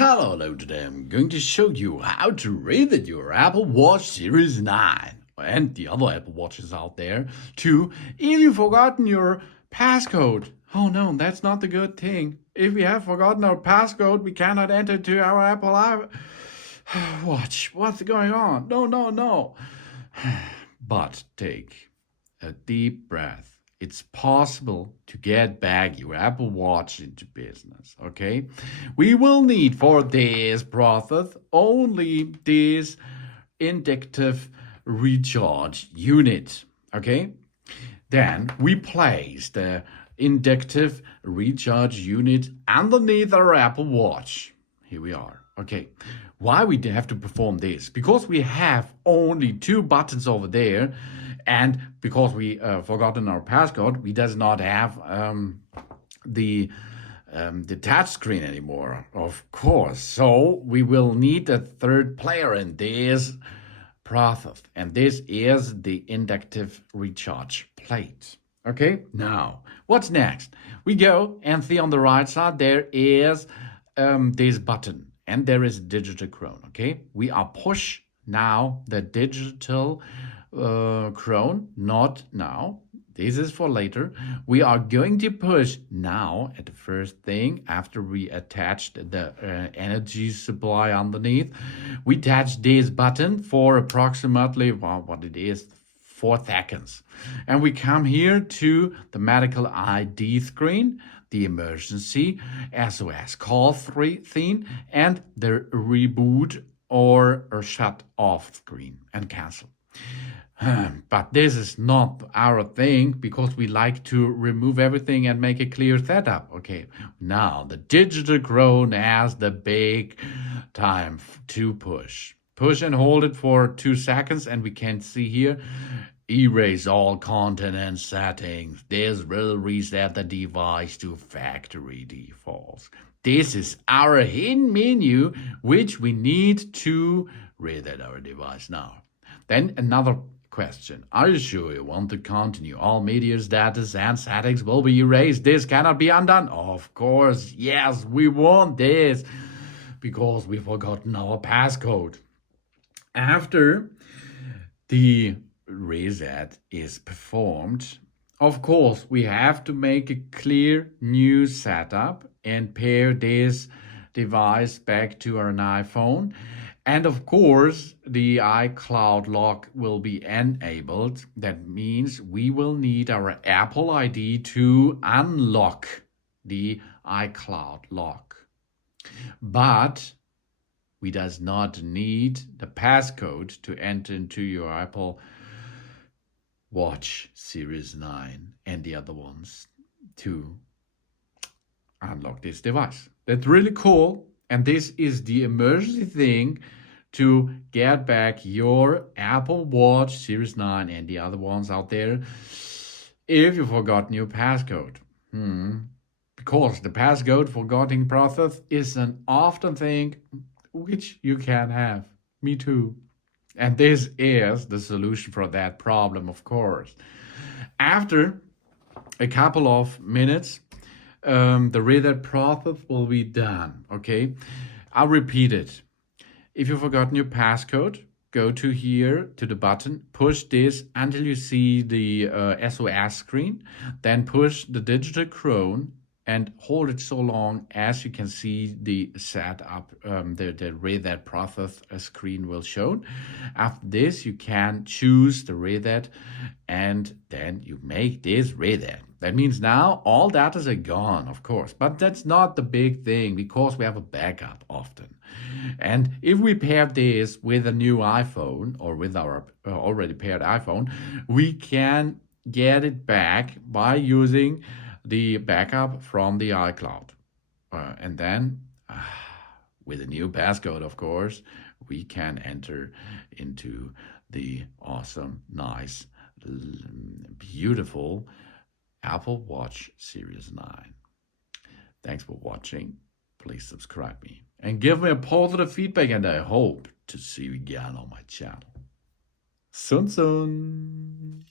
Hello, today I'm going to show you how to reset your Apple Watch Series 9 and the other Apple Watches out there too if you've forgotten your passcode. Oh no, that's not the good thing. If we have forgotten our passcode, we cannot enter to our Apple Watch. What's going on? No. But take a deep breath. It's possible to get back your Apple Watch into business, okay? We will need for this process only this inductive recharge unit, okay? Then we place the inductive recharge unit underneath our Apple Watch. Here we are, okay? Why we have to perform this? Because we have only two buttons over there, and because we forgotten our passcode, we does not have the touch screen anymore, of course. So we will need a third player in this process, and this is the inductive recharge plate. Okay, now what's next? We go and see on the right side there is this button, and there is digital chron. Okay, we are push now the digital chron, not now. This is for later. We are going to push now at the first thing after we attached the energy supply underneath. We attach this button for approximately, well, what it is, 4 seconds. And we come here to the medical ID screen, the emergency SOS call screen, and the reboot or shut off screen and cancel. But this is not our thing because we like to remove everything and make a clear setup. Okay, now the digital chron has the big time to push. Push and hold it for 2 seconds, and we can see here, erase all content and settings. This will reset the device to factory defaults. This is our hidden menu, which we need to reset our device now. Then another question. Are you sure you want to continue? All media status and settings will be erased. This cannot be undone. Of course, yes, we want this because we've forgotten our passcode. After the reset is performed, of course, we have to make a clear new setup and pair this device back to our iPhone. And of course, the iCloud lock will be enabled. That means we will need our Apple ID to unlock the iCloud lock. But we does not need the passcode to enter into your Apple Watch Series 9 and the other ones to unlock this device. That's really cool. And this is the emergency thing to get back your Apple Watch Series 9 and the other ones out there if you forgot your passcode. Because the passcode forgetting process is an often thing which you can have. Me too. And this is the solution for that problem, of course. After a couple of minutes, the reset process will be done, okay? I'll repeat it. If you've forgotten your passcode, go to here, to the button, push this until you see the SOS screen, then push the digital chron and hold it so long as you can see the setup, the reset process screen will show. After this, you can choose the reset and then you make this reset. That means now all data are gone, of course, but that's not the big thing because we have a backup often. And if we pair this with a new iPhone or with our already paired iPhone, we can get it back by using the backup from the iCloud. And then with a new passcode, of course, we can enter into the awesome, nice, beautiful Apple Watch Series 9. Thanks for watching. Please subscribe me and give me a positive feedback, and I hope to see you again on my channel. Soon.